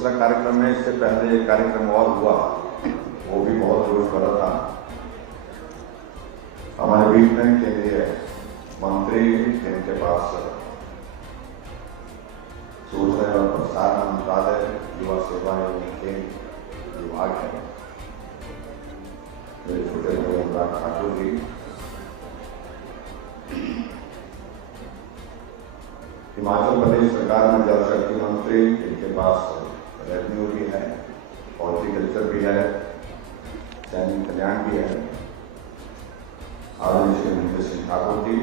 दूसरा कार्यक्रम में इससे पहले एक कार्यक्रम और हुआ, वो भी बहुत जोश भरा था। हमारे बीच में केंद्रीय मंत्री जिनके पास सूचना और प्रसारण मंत्रालय, युवा सेवा एवं खेल विभाग है, मेरे छोटे भाई अनुराग ठाकुर जी, हिमाचल प्रदेश सरकार में जल शक्ति मंत्री जिनके पास रेवेन्यू भी है, हॉर्टिकल्चर भी है, सैनिक कल्याण भी है, आदरणीय श्री महेंद्र सिंह ठाकुर जी,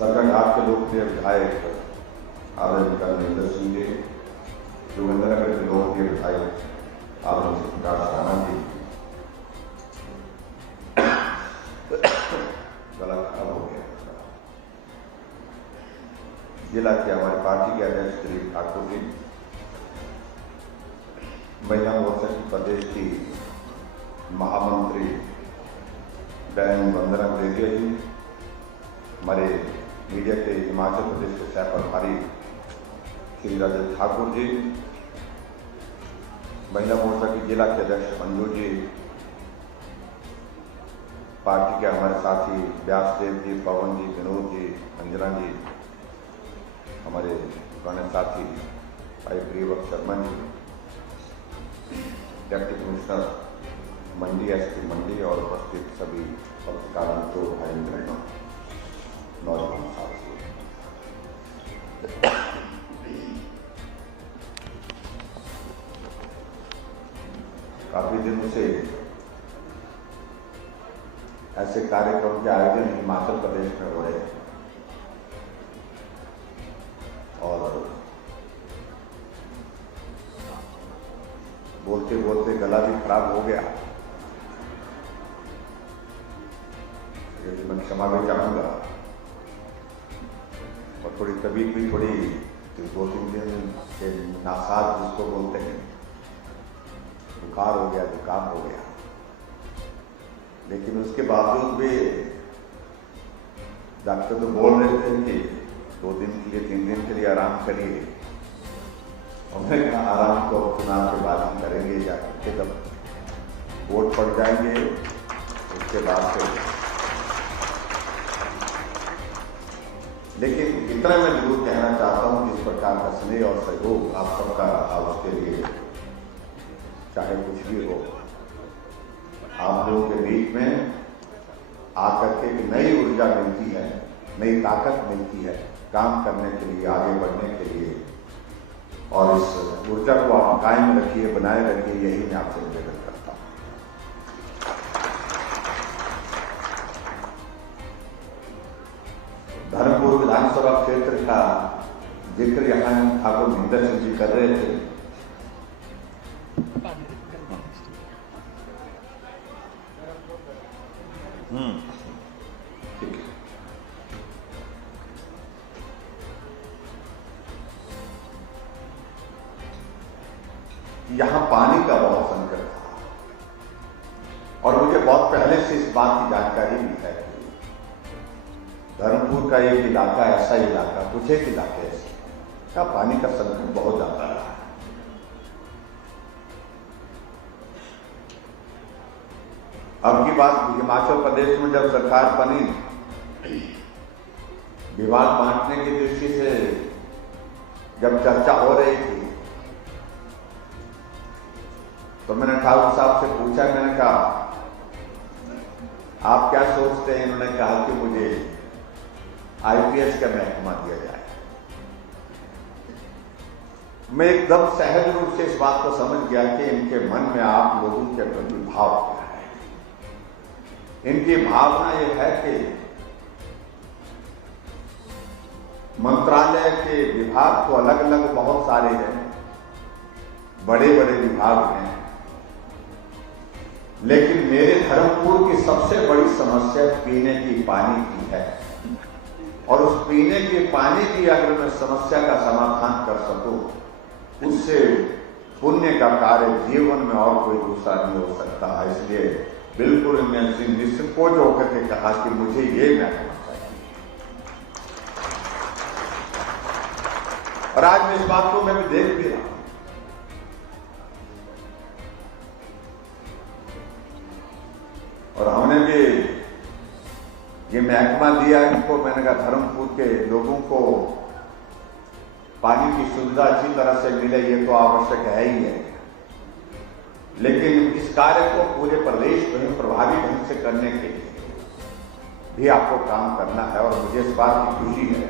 सरकार के लोकप्रिय विधायक आदरणीय कर्नल सिंह जी, जोगिंद्रनगर के लोकप्रिय विधायक आदरणीय प्रकाश राणा जी, गला खराब हो गया, जिला के हमारे पार्टी के अध्यक्ष दिलीप ठाकुर जी, महिला मोर्चा की प्रदेश की महामंत्री बहन वंदना देविया जी, हमारे मीडिया के हिमाचल प्रदेश के सह प्रभारी श्री राजेश ठाकुर जी, महिला मोर्चा की जिला के अध्यक्ष मंजू जी, पार्टी के हमारे साथी व्यासदेव जी, पवन जी, विनोद जी, अंजना जी, हमारे पुराने साथी भाई प्रियवक शर्मा जी, डिप्टी कमिश्नर मंडी, एसपी मंडी और उपस्थित सभी पत्रकारों को, भाई बहनों, नौजवान साथियों, काफी दिनों से ऐसे कार्यक्रम के आयोजन हिमाचल प्रदेश में हो रहे हैं और बोलते बोलते गला भी खराब हो गया, यदि मैं क्षमा भी चाहूंगा, और थोड़ी तबीयत भी थोड़ी 2-3 दिन से नासाज जिसको बोलते हैं, बुखार हो गया, जुकाम हो गया, लेकिन उसके बावजूद भी डॉक्टर तो बोल रहे थे कि 2 दिन के लिए 3 दिन के लिए आराम करिए, उन्होंने कहा आराम को चुनाव के बाद हम करेंगे, या जब वोट पड़ जाएंगे उसके बाद से। लेकिन इतना मैं जरूर कहना चाहता हूं कि इस प्रकार का स्नेह और सहयोग आप सबका रहा, उसके लिए चाहे कुछ भी हो, आप लोगों के बीच में आकर के एक नई ऊर्जा मिलती है, नई ताकत मिलती है काम करने के लिए, आगे बढ़ने के लिए, और इस ऊर्जा को आप कायम रखिए, बनाए रखिए, यही मैं आपसे निवेदन करता हूं। धर्मपुर विधानसभा क्षेत्र का जिक्र यहां ठाकुर महेंद्र सिंह जी कर रहे थे। ठीक है, यहां पानी का बहुत संकट था और मुझे बहुत पहले से इस बात की जानकारी भी है कि धर्मपुर का एक इलाका ऐसा इलाका, कुछ एक इलाके ऐसे का पानी का संकट बहुत ज्यादा रहा है। अब की बात हिमाचल प्रदेश में जब सरकार बनी, विभाग बांटने की दृष्टि से जब चर्चा हो रही थी, तो मैंने ठाकुर साहब से पूछा, मैंने कहा आप क्या सोचते हैं? इन्होंने कहा कि मुझे आईपीएस का महकमा दिया जाए। मैं एकदम सहज रूप से इस बात को समझ गया कि इनके मन में आप लोगों के प्रति भाव क्या है। इनकी भावना यह है कि मंत्रालय के विभाग तो अलग अलग बहुत सारे हैं, बड़े बड़े विभाग हैं, लेकिन मेरे धर्मपुर की सबसे बड़ी समस्या पीने की पानी की है, और उस पीने के पानी की अगर मैं समस्या का समाधान कर सकूं, उससे पुण्य का कार्य जीवन में और कोई दूसरा नहीं हो सकता। इसलिए बिल्कुल मैंने निष्कोच होकर के कहा कि मुझे ये महकमा चाहिए। और आज मैं इस बात को मैं भी देख भी रहा हूं। और हमने भी ये महकमा दिया इनको, मैंने कहा धर्मपुर के लोगों को पानी की सुविधा अच्छी तरह से मिले, ये तो आवश्यक है ही है, लेकिन इस कार्य को पूरे प्रदेश में प्रभावी ढंग से करने के लिए भी आपको काम करना है। और मुझे इस बात की खुशी है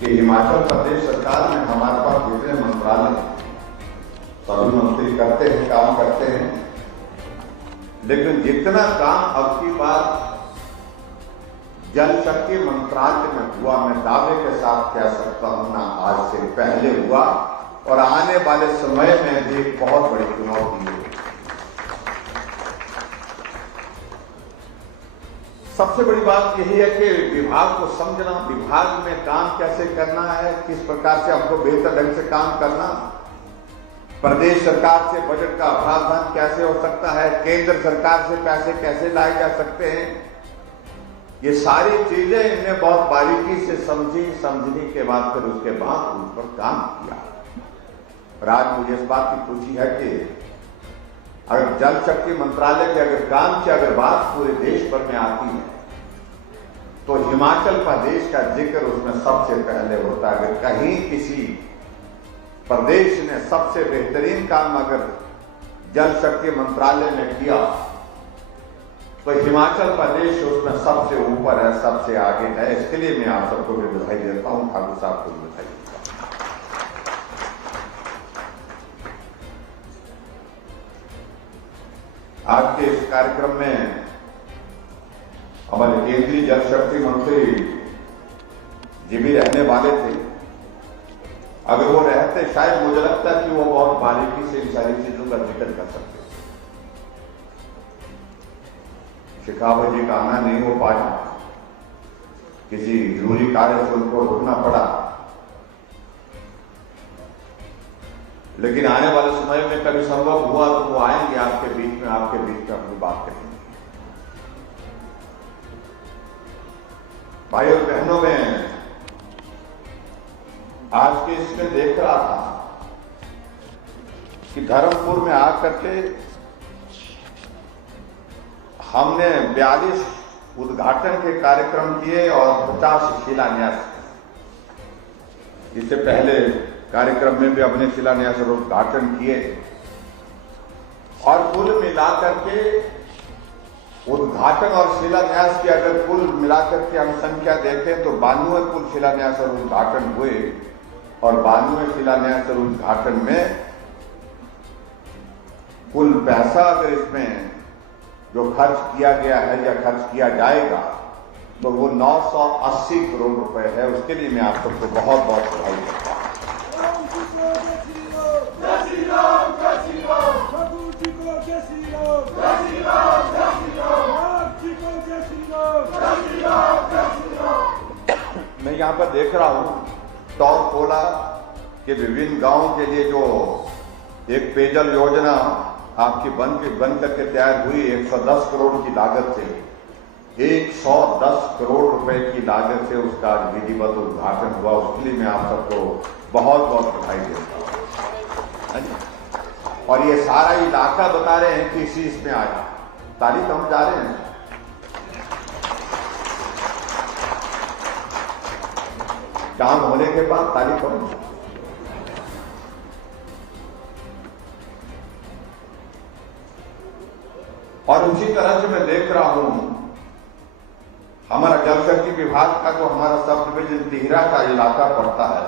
कि हिमाचल प्रदेश सरकार में हमारे पास जितने मंत्रालय सभी मंत्री करते हैं, काम करते हैं, लेकिन जितना काम अब की बार जल शक्ति मंत्रालय में हुआ, मैं दावे के साथ कह सकता हूं ना आज से पहले हुआ और आने वाले समय में भी एक बहुत बड़ी चुनौती है। सबसे बड़ी बात यही है कि विभाग को समझना, विभाग में काम कैसे करना है, किस प्रकार से हमको बेहतर ढंग से काम करना, प्रदेश सरकार से बजट का प्रावधान कैसे हो सकता है, केंद्र सरकार से पैसे कैसे लाए जा सकते हैं, ये सारी चीजें इन्होंने बहुत बारीकी से समझने के बाद फिर उसके बाद उन पर काम किया। और आज मुझे इस बात की खुशी है कि अगर जल शक्ति मंत्रालय के अगर काम की अगर बात पूरे देश भर में आती है तो हिमाचल प्रदेश का जिक्र उसमें सबसे पहले होता है। अगर कहीं किसी प्रदेश ने सबसे बेहतरीन काम अगर जल शक्ति मंत्रालय ने किया तो हिमाचल प्रदेश उसमें सबसे ऊपर है, सबसे आगे है। इसके लिए मैं आप सबको भी बधाई देता हूं, ठाकुर साहब को भी बधाई देता हूं। आज के इस कार्यक्रम में हमारे केंद्रीय जल शक्ति मंत्री जी भी रहने वाले थे। अगर वो रहते शायद मुझे लगता है कि वो बहुत बारीकी से इन सारी चीजों का जिक्र कर सकते। शेखावत जी का आना नहीं हो पाया, किसी जरूरी कार्य से उनको रुकना पड़ा, लेकिन आने वाले समय में कभी संभव हुआ तो वो आएंगे आपके बीच में अपनी बात करेंगे। भाई और बहनों, में आज के इसमें देख रहा था कि धर्मपुर में आकर के हमने 42 उद्घाटन के कार्यक्रम किए और 50 शिलान्यास। इससे पहले कार्यक्रम में भी अपने शिलान्यास और उद्घाटन किए और कुल मिलाकर के उद्घाटन और शिलान्यास की अगर कुल मिलाकर के हम संख्या देखें तो 92 कुल शिलान्यास और उद्घाटन हुए और 92 शिलान्यास और उद्घाटन में कुल पैसा अगर इसमें जो खर्च किया गया है या खर्च किया जाएगा तो वो 980 करोड़ रुपए है। उसके लिए मैं आप सबको बहुत बहुत बधाई देता हूं। मैं यहां पर देख रहा हूं टॉरपोला के विभिन्न गांवों के लिए जो एक पेयजल योजना आपकी बन करके तैयार हुई 110 करोड़ की लागत से, 110 करोड़ रुपए की लागत से उसका विधिवत उद्घाटन हुआ। उसके लिए मैं आप सबको बहुत बहुत बधाई देता हूं। और ये सारा इलाका बता रहे हैं कि इसी इसमें आया, तारीख हम जा रहे हैं। काम होने के बाद तारीख हम और उसी तरह से मैं देख रहा हूं हमारा जल शक्ति विभाग का जो हमारा सब डिवीजन तिहरा का इलाका पड़ता है,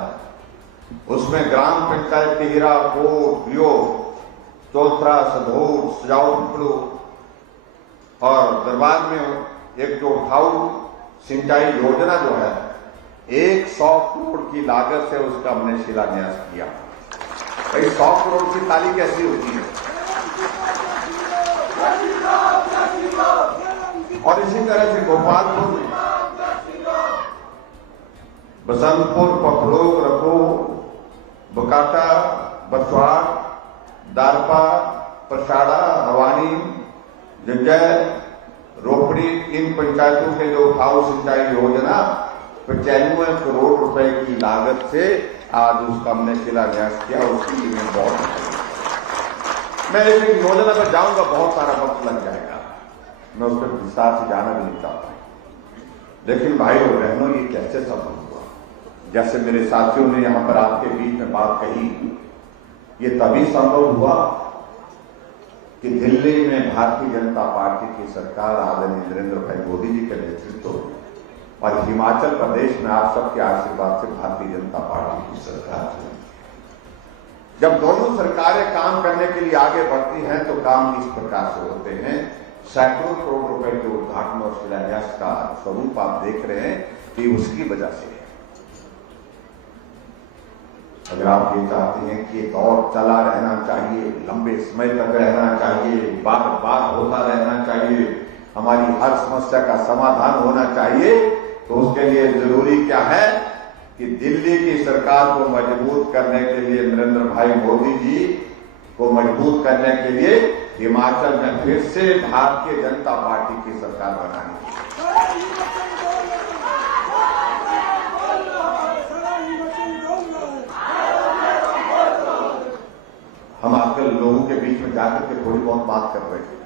उसमें ग्राम पंचायत तिहरा, कोट, बियो, चौथरा, सधौर, सजाऊ और दरबार में एक जो उठाऊ सिंचाई योजना जो है 100 करोड़ की लागत से उसका हमने शिलान्यास किया। भाई 100 करोड़ की ताली कैसी होती है? और इसी तरह से गोपालपुर, बसंतपुर, पखरोग, रखो, बकाटा, बसवाड़, दारपा, परसाड़ा, हवानी, जंजैर, रोपड़ी, इन पंचायतों के जो उठाऊ सिंचाई योजना 95 करोड़ रुपए की लागत से आज उसका हमने शिलान्यास किया। उसके लिए मैं बहुत मैं एक योजना पर जाऊंगा, बहुत सारा वक्त लग जाएगा, मैं उस पर विस्तार से जाना भी नहीं चाहता। लेकिन भाई और बहनों, ये कैसे संभव हुआ? जैसे मेरे साथियों ने यहां पर आपके बीच में बात कही, ये तभी संभव हुआ कि दिल्ली में भारतीय जनता पार्टी की सरकार आदरणीय नरेंद्र भाई मोदी जी के नेतृत्व में और हिमाचल प्रदेश में आप सबके आशीर्वाद से भारतीय जनता पार्टी की सरकार है। जब दोनों सरकारें काम करने के लिए आगे बढ़ती हैं तो काम इस प्रकार से होते हैं। सैकड़ों करोड़ रुपए के उद्घाटन और शिलान्यास का स्वरूप आप देख रहे हैं कि उसकी वजह से है। अगर आप ये चाहते हैं कि एक और चला रहना चाहिए, लंबे समय तक रहना चाहिए, बार बार होता रहना चाहिए, हमारी हर समस्या का समाधान होना चाहिए, तो उसके लिए जरूरी क्या है कि दिल्ली की सरकार को मजबूत करने के लिए, नरेंद्र भाई मोदी जी को मजबूत करने के लिए हिमाचल में फिर से भारतीय जनता पार्टी की सरकार बनानी है। हम आजकल लोगों के बीच में जाकर के थोड़ी बहुत बात कर रहे हैं,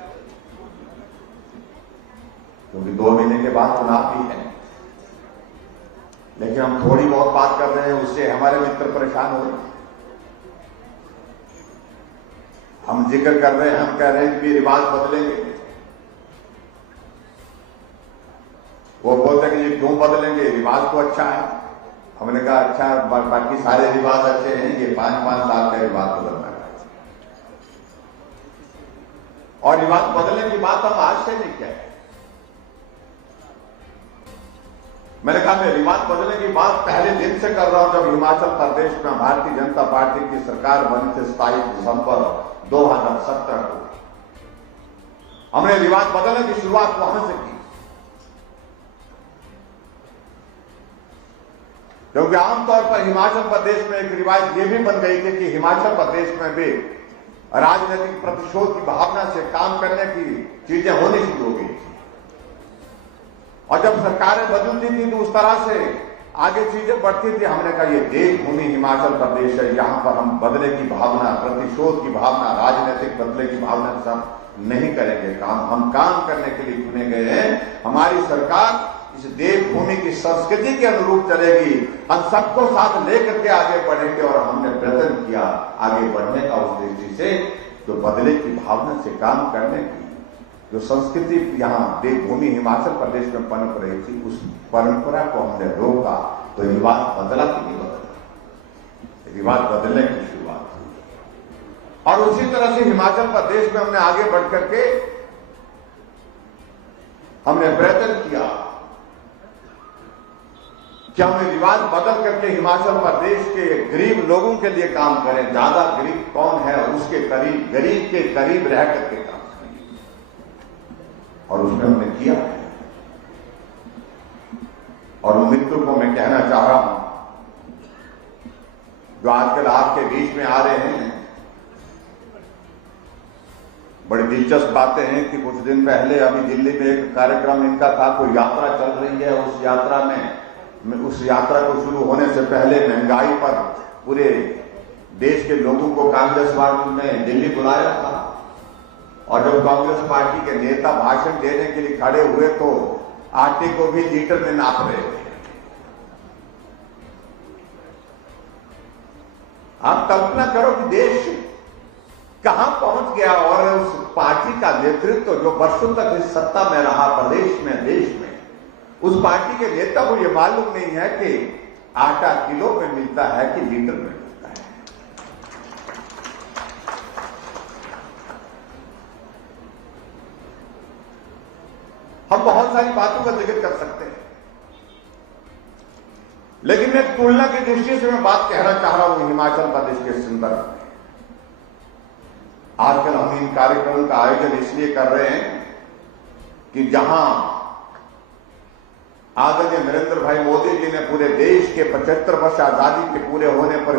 क्योंकि 2 महीने के बाद चुनाव भी है, लेकिन हम थोड़ी बहुत बात कर रहे हैं, उससे हमारे मित्र परेशान हो रहे हैं। हम जिक्र कर रहे हैं, हम कह रहे हैं कि रिवाज बदलेंगे, वो बोलते हैं कि ये क्यों बदलेंगे, रिवाज तो अच्छा है। हमने कहा अच्छा, बाकी सारे रिवाज अच्छे हैं, ये 5-5 साल का रिवाज बदलना है। और रिवाज बदलने की बात हम आज से नहीं कहे। मैंने कहा मैं रिवाज बदलने की बात पहले दिन से कर रहा हूं, जब हिमाचल प्रदेश में भारतीय जनता पार्टी की सरकार बनी थी 27 दिसंबर 2017 को। हमने रिवाज बदलने की शुरुआत वहां से की, क्योंकि आमतौर पर हिमाचल प्रदेश में एक रिवाज ये भी बन गई थी कि हिमाचल प्रदेश में भी राजनीतिक प्रतिशोध की भावना से काम करने की चीजें होनी शुरू हो गई थी। और जब सरकारें बदलती थी तो उस तरह से आगे चीजें बढ़ती थी। हमने कहा ये देवभूमि हिमाचल प्रदेश है, यहां पर हम बदले की भावना, प्रतिशोध की भावना, राजनीतिक बदले की भावना के साथ नहीं करेंगे काम। हम काम करने के लिए चुने गए हैं। हमारी सरकार इस देवभूमि की संस्कृति के अनुरूप चलेगी। हम सबको साथ लेकर के आगे बढ़ेंगे और हमने प्रयत्न किया आगे बढ़ने का उस दृष्टि से, तो बदले की भावना से काम करने की जो संस्कृति यहां देवभूमि हिमाचल प्रदेश में पनप रही थी, उस परंपरा को हमने रोका। तो रिवाज बदला कि नहीं बदला? रिवाज बदलने की शुरुआत हुई। और उसी तरह से हिमाचल प्रदेश में हमने आगे बढ़ करके हमने प्रयत्न किया कि हम रिवाज बदल करके हिमाचल प्रदेश के गरीब लोगों के लिए काम करें। ज्यादा गरीब कौन है, उसके करीब, गरीब के करीब रह करके काम करें, और उसमें हमने किया। और उन मित्रों को मैं कहना चाह रहा हूं जो आजकल आपके बीच में आ रहे हैं, बड़ी दिलचस्प बातें हैं कि कुछ दिन पहले अभी दिल्ली में एक कार्यक्रम इनका था, कोई यात्रा चल रही है, उस यात्रा को शुरू होने से पहले महंगाई पर पूरे देश के लोगों को कांग्रेस पार्टी ने दिल्ली बुलाया था। और जब कांग्रेस पार्टी के नेता भाषण देने के लिए खड़े हुए तो आटे को भी लीटर में नाप रहे थे। आप कल्पना करो कि देश कहां पहुंच गया। और उस पार्टी का नेतृत्व जो वर्षों तक इस सत्ता में रहा प्रदेश में, देश में, उस पार्टी के नेता को यह मालूम नहीं है कि आटा किलो में मिलता है कि लीटर में मिलता है। हम बहुत सारी बातों का जिक्र कर सकते हैं, लेकिन मैं तुलना की दृष्टि से मैं बात कहना चाह रहा हूं हिमाचल प्रदेश के संदर्भ में। आजकल हम इन कार्यक्रमों का आयोजन इसलिए कर रहे हैं कि जहां आदरणीय नरेंद्र भाई मोदी जी ने पूरे देश के 75 वर्ष आजादी के पूरे होने पर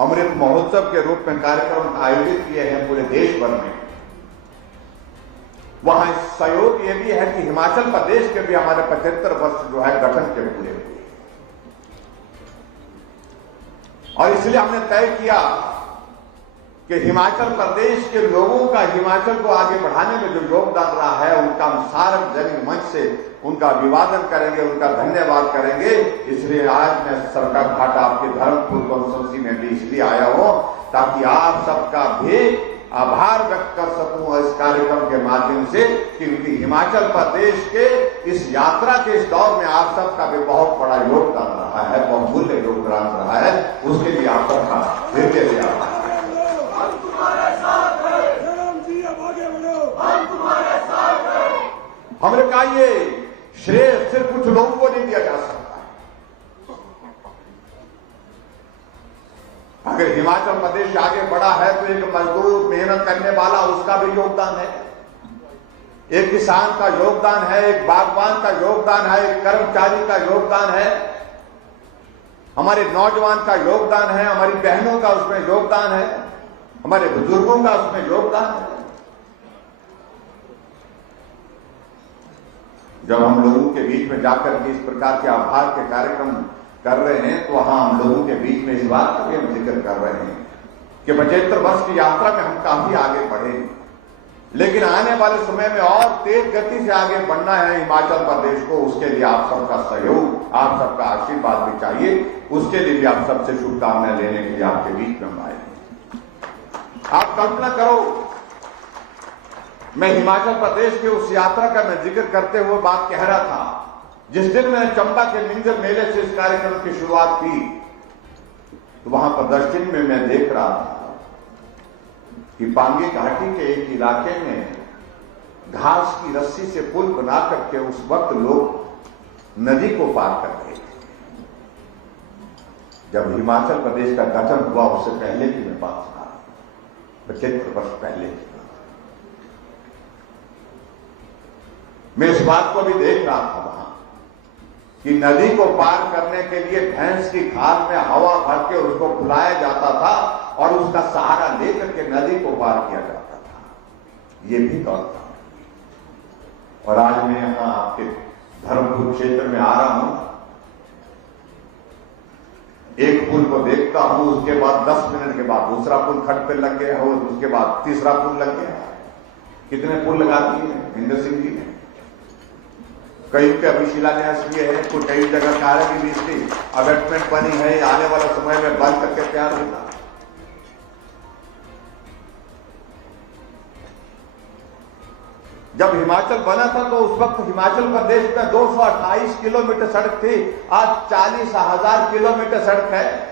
अमृत महोत्सव के रूप में कार्यक्रम आयोजित किए हैं पूरे देश भर में। वहां सहयोग ये भी है कि हिमाचल प्रदेश के भी हमारे 75 वर्ष जो है गठन के पूरे हुए, और इसलिए हमने तय किया कि हिमाचल प्रदेश के लोगों का हिमाचल को आगे बढ़ाने में जो योगदान रहा है उनका हम सार्वजनिक मंच से उनका अभिवादन करेंगे, उनका धन्यवाद करेंगे। इसलिए आज मैं सरकार घाट आपके धर्मपुर कॉन्स्टिट्यूंसी में भी इसलिए आया हूं ताकि आप सबका भी आभार व्यक्त कर सकूं इस कार्यक्रम के माध्यम से, क्योंकि हिमाचल प्रदेश के इस यात्रा के इस दौर में आप सबका भी बहुत बड़ा योगदान रहा है, बहुमूल्य योगदान रहा है। उसके लिए आप सबका हृदय से आभार। हमने कहा ये श्रेय सिर्फ कुछ लोगों को नहीं दिया जा सकता है। अगर हिमाचल प्रदेश आगे बढ़ा है तो एक मजदूर मेहनत करने वाला उसका भी योगदान है, एक किसान का योगदान है, एक बागवान का योगदान है, एक कर्मचारी का योगदान है, हमारे नौजवान का योगदान है, हमारी बहनों का उसमें योगदान है, हमारे बुजुर्गों का उसमें योगदान है। जब हम लोगों के बीच में जाकर के इस प्रकार के आभार के कार्यक्रम कर रहे हैं तो वहां हम लोगों के बीच में इस बात का भी हम जिक्र कर रहे हैं कि 75 वर्ष की यात्रा में हम काफी आगे बढ़े हैं, लेकिन आने वाले समय में और तेज गति से आगे बढ़ना है हिमाचल प्रदेश को। उसके लिए आप सबका सहयोग, आप सबका आशीर्वाद भी चाहिए। उसके लिए भी आप सबसे शुभकामनाएं लेने के लिए आपके बीच में हम आए हैं। आप कल्पना करो, मैं हिमाचल प्रदेश के उस यात्रा का मैं जिक्र करते हुए बात कह रहा था जिस दिन मैंने चंबा के मिंजर मेले से इस कार्यक्रम की शुरुआत की, तो वहां प्रदर्शनी में मैं देख रहा था कि पांगी घाटी के एक इलाके में घास की रस्सी से पुल बना करके उस वक्त लोग नदी को पार कर रहे थे। जब हिमाचल प्रदेश का गठन हुआ उससे पहले की मैं बात सुना, 75 वर्ष पहले की। मैं इस बात को भी देख रहा था वहां कि नदी को पार करने के लिए भैंस की खाल में हवा भर के उसको फुलाया जाता था और उसका सहारा लेकर के नदी को पार किया जाता था। ये भी दौर था। और आज मैं यहां आपके धर्मपुर क्षेत्र में आ रहा हूं, एक पुल को देखता हूं, उसके बाद 10 मिनट के बाद दूसरा पुल खट पे लग गया और उसके बाद तीसरा पुल लग गया। कितने पुल लगा दिए इंद्र सिंह जी ने। कई के अभी शिलान्यास भी है, तो कई जगह कार्य भी इसकी अबेटमेंट बनी है, आने वाला समय में बंद करके तैयार होगा। जब हिमाचल बना था तो उस वक्त हिमाचल प्रदेश में 228 किलोमीटर सड़क थी, आज 40,000 किलोमीटर सड़क है।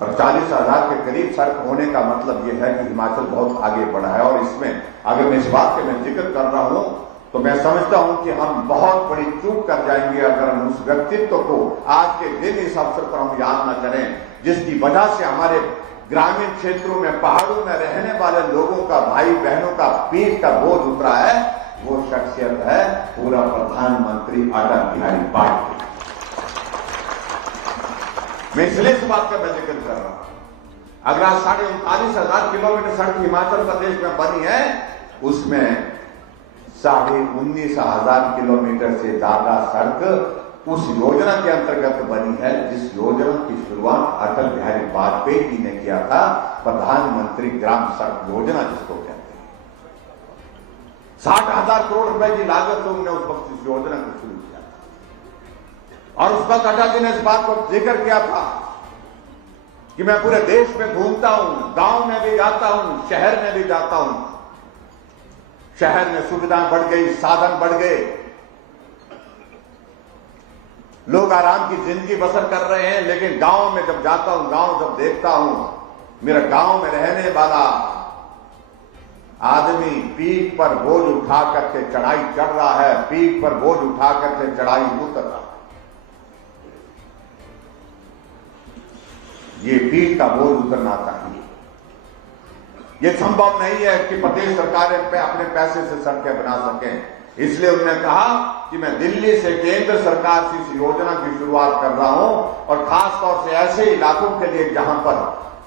और 40,000 के करीब सड़क होने का मतलब यह है कि हिमाचल बहुत आगे बढ़ा है। और इसमें अगर मैं इस बात के मैं जिक्र कर रहा हूं तो मैं समझता हूं कि हम बहुत बड़ी चूक कर जाएंगे अगर हम उस व्यक्तित्व को आज के दिन इस अवसर पर हम याद न करें, जिसकी वजह से हमारे ग्रामीण क्षेत्रों में, पहाड़ों में रहने वाले लोगों का, भाई बहनों का पीठ का बोझ उतरा है। वो शख्सियत है पूरा प्रधानमंत्री अटल बिहारी वाजपेयी। मैं इसलिए इस बात का मैं जिक्र कर रहा हूं। अगर आज 39,500 किलोमीटर सड़क हिमाचल प्रदेश में बनी है, उसमें 19,500 किलोमीटर से ज्यादा सड़क उस योजना के अंतर्गत बनी है जिस योजना की शुरुआत अटल बिहारी वाजपेयी जी ने किया था, प्रधानमंत्री ग्राम सड़क योजना जिसको कहते हैं। 60,000 करोड़ रुपए की लागत से उन्होंने उस वक्त इस योजना को शुरू किया था। और उस वक्त अटल जी ने इस बात को जिक्र किया था कि मैं पूरे देश में घूमता हूं, गांव में भी जाता हूं, शहर में भी जाता हूं। शहर में सुविधाएं बढ़ गई, साधन बढ़ गए, लोग आराम की जिंदगी बसर कर रहे हैं। लेकिन गांव में जब जाता हूं, गांव जब देखता हूं, मेरा गांव में रहने वाला आदमी पीठ पर बोझ उठा करके चढ़ाई चढ़ रहा है, पीठ पर बोझ उठा करके चढ़ाई उतर रहा है। ये पीठ का बोझ उतरना चाहिए। ये संभव नहीं है कि प्रदेश सरकारें अपने पैसे से सड़कें बना सकें। इसलिए उन्होंने कहा कि मैं दिल्ली से केंद्र सरकार से इस योजना की शुरुआत कर रहा हूं और खास तौर से ऐसे इलाकों के लिए जहां पर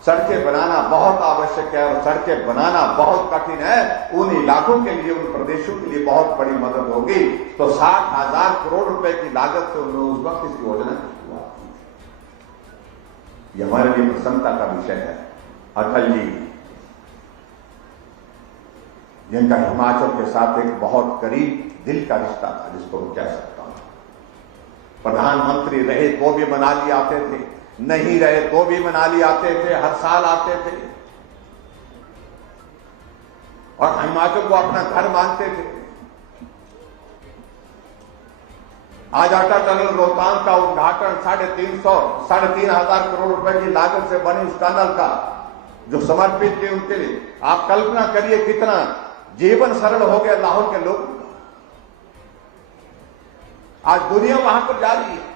सड़कें बनाना बहुत आवश्यक है और सड़कें बनाना बहुत कठिन है। उन इलाकों के लिए, उन प्रदेशों के लिए बहुत बड़ी मदद होगी। तो 60,000 करोड़ रुपए की लागत से उन्होंने उस वक्त इस योजना की शुरुआत की। यह हमारे लिए प्रसन्नता का विषय है। अटल जी, जिनका हिमाचल के साथ एक बहुत करीब दिल का रिश्ता था, जिसको मैं कह सकता हूं। प्रधानमंत्री रहे तो भी मनाली आते थे, नहीं रहे तो भी मनाली आते थे, हर साल आते थे और हिमाचल को अपना घर मानते थे। आज अटल टनल रोहतांग का उद्घाटन 3,500 करोड़ रुपए की लागत से बनी उस टनल का जो समर्पित थे उनके लिए। आप कल्पना करिए कितना जीवन सरल हो गया लाहौर के लोगों का। आज दुनिया वहां पर जा रही है।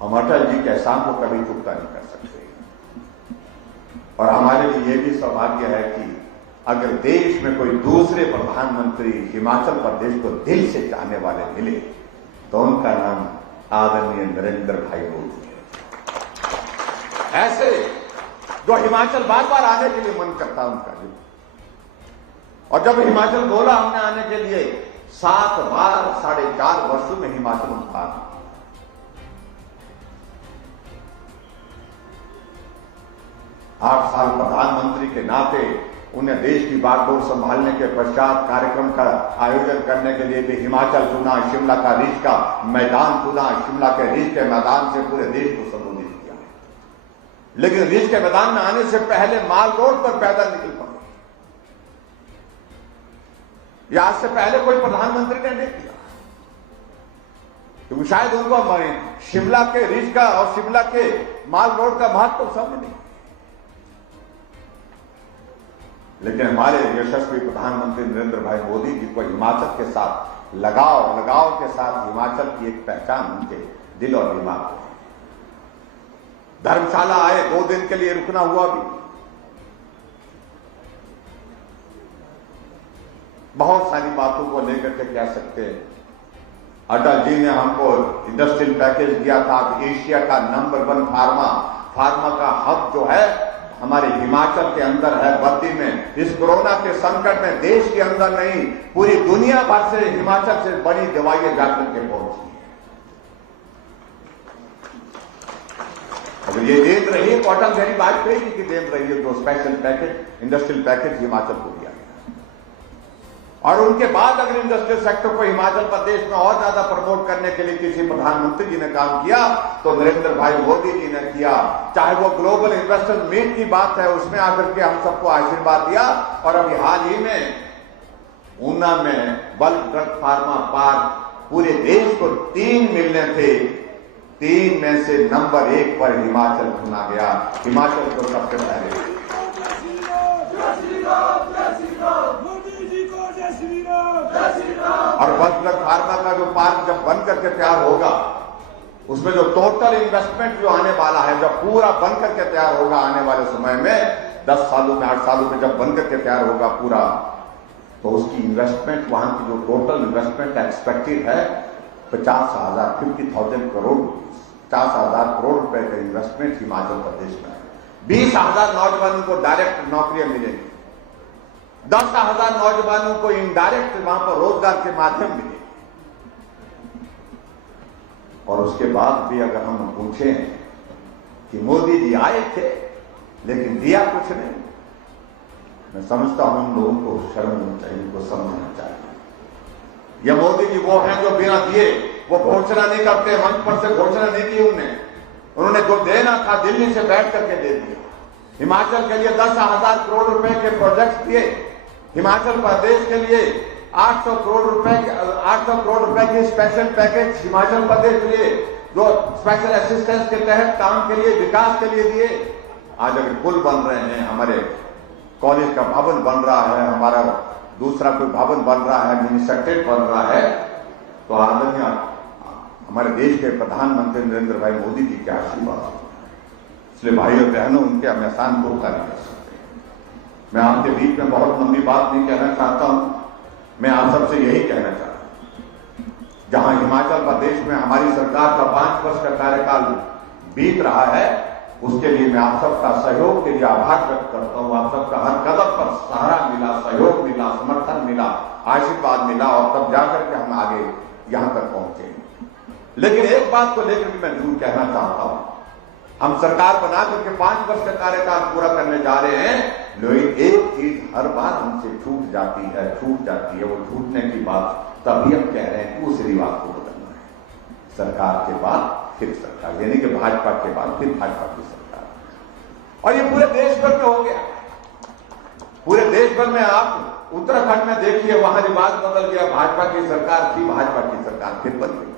हम अटल जी के एहसान को कभी चुकता नहीं कर सकते और हमारे लिए यह भी सौभाग्य है कि अगर देश में कोई दूसरे प्रधानमंत्री हिमाचल प्रदेश को दिल से चाहने वाले मिले तो उनका नाम आदरणीय नरेंद्र भाई मोदी है। ऐसे जो हिमाचल बार बार आने के लिए मन करता उनका। और जब हिमाचल बोला हमने आने के लिए 7 बार 4.5 वर्षों में हिमाचल उठा। 8 साल प्रधानमंत्री के नाते उन्हें देश की बागडोर संभालने के पश्चात कार्यक्रम का आयोजन करने के लिए भी हिमाचल चुना, शिमला का रिज का मैदान चुना, शिमला के रिज के मैदान से पूरे देश को संबोधित किया। लेकिन रिज के मैदान में आने से पहले माल रोड पर पैदल निकल पड़े। यह आज से पहले कोई प्रधानमंत्री ने नहीं किया, क्योंकि शायद उनको शिमला के रिज का और शिमला के माल रोड का महत्व तो समझ नहीं। लेकिन हमारे यशस्वी प्रधानमंत्री नरेंद्र भाई मोदी जी को हिमाचल के साथ लगाव के साथ हिमाचल की एक पहचान उनके दिल और दिमाग में। धर्मशाला आए, 2 दिन के लिए रुकना हुआ भी। बहुत सारी बातों को लेकर के कह सकते हैं। अटल जी ने हमको इंडस्ट्रियल पैकेज दिया था। एशिया का नंबर 1 फार्मा का हब जो है हमारे हिमाचल के अंदर है, बद्दी में। इस कोरोना के संकट में देश के अंदर नहीं, पूरी दुनिया भर से हिमाचल से बड़ी दवाइयां जाकर के पहुंची। अगर ये देन रही है तो अटल बिहारी वाजपेयी जी की देन रही है, जो special package, industrial package Himachal को दिया गया। और उनके बाद अगर इंडस्ट्रियल सेक्टर को हिमाचल प्रदेश में और ज्यादा प्रमोट करने के लिए किसी प्रधानमंत्री जी ने काम किया तो नरेंद्र भाई मोदी जी ने किया। चाहे वो ग्लोबल इन्वेस्टर्स मीट की बात है, उसमें आकर के हम सबको आशीर्वाद दिया। और अभी हाल ही में ऊना में बल्क ड्रग फार्मा पार्क, पूरे देश को 3 मिलने थे, 3 में से नंबर 1 पर हिमाचल चुना गया। हिमाचल को सबसे पहले और बल्क ड्रग फार्मा का जो पार्क जब बन करके तैयार होगा, उसमें जो टोटल इन्वेस्टमेंट जो आने वाला है, जब पूरा बन करके तैयार होगा आने वाले समय में 10 सालों में 8 सालों में जब बन करके तैयार होगा पूरा, तो उसकी इन्वेस्टमेंट, वहां की जो टोटल इन्वेस्टमेंट एक्सपेक्टेड है 50,000 करोड़, 50,000 करोड़ रुपए का इन्वेस्टमेंट हिमाचल प्रदेश में है। 20,000 नौजवानों को डायरेक्ट नौकरियां मिलेंगी, 10,000 नौजवानों को इनडायरेक्ट वहां पर रोजगार के माध्यम मिले। और उसके बाद भी अगर हम पूछें कि मोदी जी आए थे लेकिन दिया कुछ नहीं, मैं समझता हूं उन लोगों को शर्म होनी चाहिए, उनको समझना चाहिए। ये मोदी जी वो हैं जो बिना दिए वो घोषणा नहीं करते, मंच पर से घोषणा नहीं की उन्होंने जो देना था दिल्ली से बैठ करके दे दिया। हिमाचल के लिए 10,000 करोड़ रुपए के प्रोजेक्ट दिए, हिमाचल प्रदेश के लिए 800 करोड़ रुपए की स्पेशल पैकेज हिमाचल प्रदेश के लिए, जो स्पेशल असिस्टेंस के तहत काम के लिए, विकास के लिए दिए। आज अगर पुल बन रहे हैं, हमारे कॉलेज का भवन बन रहा है, हमारा दूसरा कोई भवन बन रहा है, मिनी सेक्रेटरीट बन रहा है, तो आदरणीय हमारे देश के प्रधानमंत्री नरेंद्र भाई मोदी जी के आशीर्वाद। इसलिए भाई और बहनों, उनके हम एहसान को पूरा नहीं कर सकते। मैं आपके बीच में बहुत लंबी बात नहीं कहना चाहता हूं, मैं आप सबसे यही कहना चाहता हूं जहां हिमाचल प्रदेश में हमारी सरकार का 5 वर्ष का कार्यकाल बीत रहा है, उसके लिए मैं आप सबका सहयोग के लिए आभार व्यक्त करता हूं। आप सबका हर कदम पर सहारा मिला, सहयोग मिला, समर्थन मिला, आशीर्वाद मिला और तब जाकर के हम आगे यहां तक पहुंचे। लेकिन एक बात को लेकर मैं जरूर कहना चाहता हूं, हम सरकार बना करके 5 वर्ष का कार्यकाल पूरा करने जा रहे हैं, लेकिन एक चीज हर बार हमसे छूट जाती है। वो छूटने की बात तभी हम कह रहे हैं कि उस रिवाज को बदलना है। सरकार के बाद फिर सरकार, यानी कि भाजपा के बाद फिर भाजपा की सरकार, और ये पूरे देश भर में हो गया। पूरे देश भर में आप उत्तराखंड में देखिए, वहां रिवाज बदल गया। भाजपा की सरकार थी, भाजपा की सरकार फिर बन गई।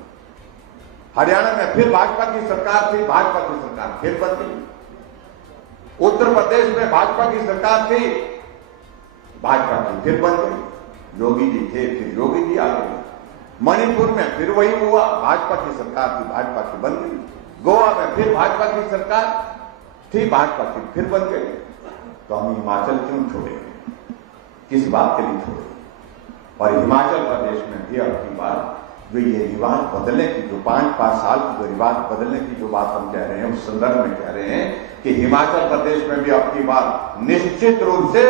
हरियाणा में फिर भाजपा की सरकार थी, भाजपा की सरकार फिर बन गई। उत्तर प्रदेश में भाजपा की सरकार थी, भाजपा की फिर बन गई। योगी जी थे, फिर योगी जी आ गए। मणिपुर में फिर वही हुआ, भाजपा की सरकार थी, भाजपा की बन गई। गोवा में फिर भाजपा की सरकार थी, भाजपा की फिर बन गई। तो हम हिमाचल क्यों छोड़े? किस बात के लिए छोड़े? और हिमाचल प्रदेश में भी अब की बार जो ये रिवाज बदलने की, जो 5 साल की जो रिवाज बदलने की जो बात हम कह रहे हैं, उस संदर्भ में कह रहे हैं कि हिमाचल प्रदेश में भी अब की बार निश्चित रूप से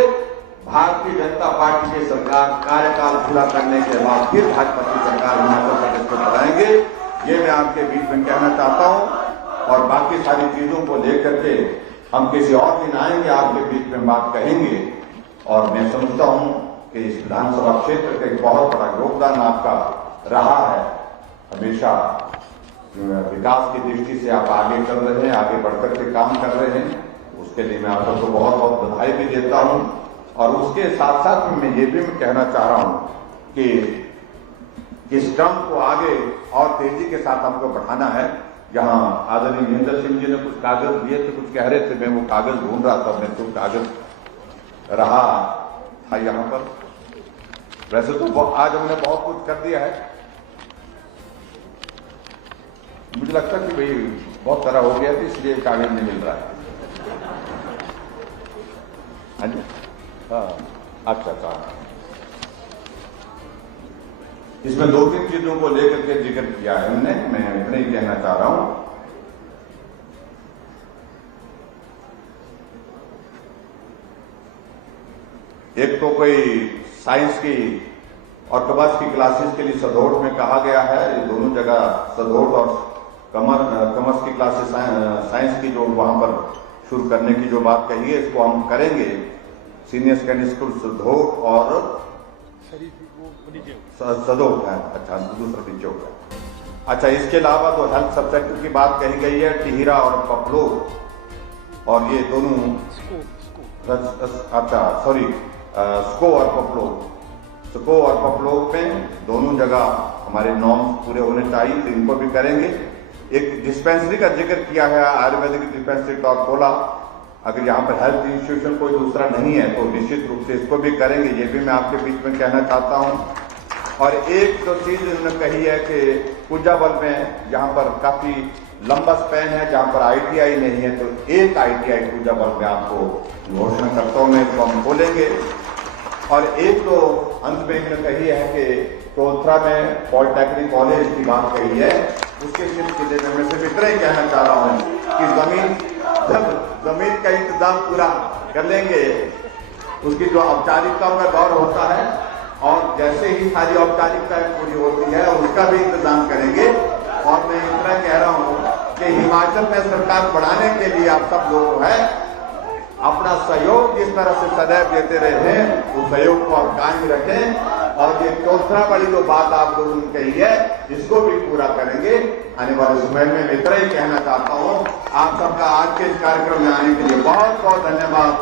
भारतीय जनता पार्टी की सरकार कार्यकाल पूरा करने के बाद फिर भाजपा की सरकार हिमाचल प्रदेश को बनाएंगे। ये मैं आपके बीच में कहना चाहता हूं। और बाकी सारी चीजों को लेकर के हम किसी और दिन आएंगे, आपके बीच में बात कहेंगे। और मैं समझता हूं कि इस विधानसभा क्षेत्र का एक बहुत बड़ा योगदान आपका रहा है। हमेशा विकास की दृष्टि से आप आगे चल रहे हैं, आगे बढ़कर के काम कर रहे हैं। उसके लिए मैं आप सबको बहुत बहुत बधाई भी देता हूं। और उसके साथ साथ में मैं ये भी कहना चाह रहा हूं कि इस क्रम को आगे और तेजी के साथ हमको बढ़ाना है। जहां आदरणीय महेंद्र सिंह जी ने कुछ कागज दिए थे, कुछ कह रहे थे, मैं वो कागज ढूंढ रहा था, मैं तो कागज रहा था यहां पर। वैसे तो आज हमने बहुत कुछ कर दिया है। मुझे लगता है कि भाई बहुत तरह हो गया था, इसलिए कागज नहीं मिल रहा है। अच्छा। इसमें 2-3 चीजों को लेकर के जिक्र किया है हमने, मैं इतना ही कहना चाह रहा हूं। एक तो कोई साइंस की और कॉमर्स की क्लासेस के लिए सदोट में कहा गया है। ये दोनों जगह सदोट और कॉमर्स की क्लासेस, साइंस की जो वहां पर शुरू करने की जो बात कही है, इसको हम करेंगे। सीनियर सेकेंडरी स्कूल सदोट और सदोट है, अच्छा दूसरा डिचोक है। अच्छा, इसके अलावा तो हेल्थ सब्जेक्ट की बात कही गई है, टिहरा और पपलो, और ये दोनों स्को और पपलो में दोनों जगह हमारे नॉर्म्स पूरे होने चाहिए, तो इनको भी करेंगे। एक डिस्पेंसरी का जिक्र किया है, आयुर्वेदिक डिस्पेंसरी टॉरकोला। अगर यहाँ पर हेल्थ इंस्टीट्यूशन कोई दूसरा नहीं है तो निश्चित रूप से इसको भी करेंगे, ये भी मैं आपके बीच में कहना चाहता हूँ। और एक तो चीज उन्होंने कही है कि कुजाबल में यहाँ पर काफी लंबा स्पैन है, जहाँ पर ITI नहीं है, तो एक ITI कुजाबल में आपको घोषणा करता हूँ मैं, इसको हम खोलेंगे। और एक तो अंत में इन्होंने कही है कि कोलथरा में पॉलिटेक्निक कॉलेज की बात कही है, उसके सिलसिले में मैं सिर्फ इतना ही कहना चाह रहा हूँ कि जमीन का इंतजाम पूरा कर लेंगे। उसकी जो औपचारिकताओं का दौर होता है, और जैसे ही सारी औपचारिकताएं पूरी होती है उसका भी इंतजाम करेंगे। और मैं इतना कह रहा हूँ कि हिमाचल में सरकार बढ़ाने के लिए आप सब लोग है अपना सहयोग जिस तरह से सदैव देते रहे हैं, उस सहयोग को आप कायम रखें। और ये चौथा वाली जो बात आप लोगों ने कही है, इसको भी पूरा करेंगे आने वाले समय में। इतना ही कहना चाहता हूँ। आप सबका आज के इस कार्यक्रम में आने के लिए बहुत बहुत धन्यवाद।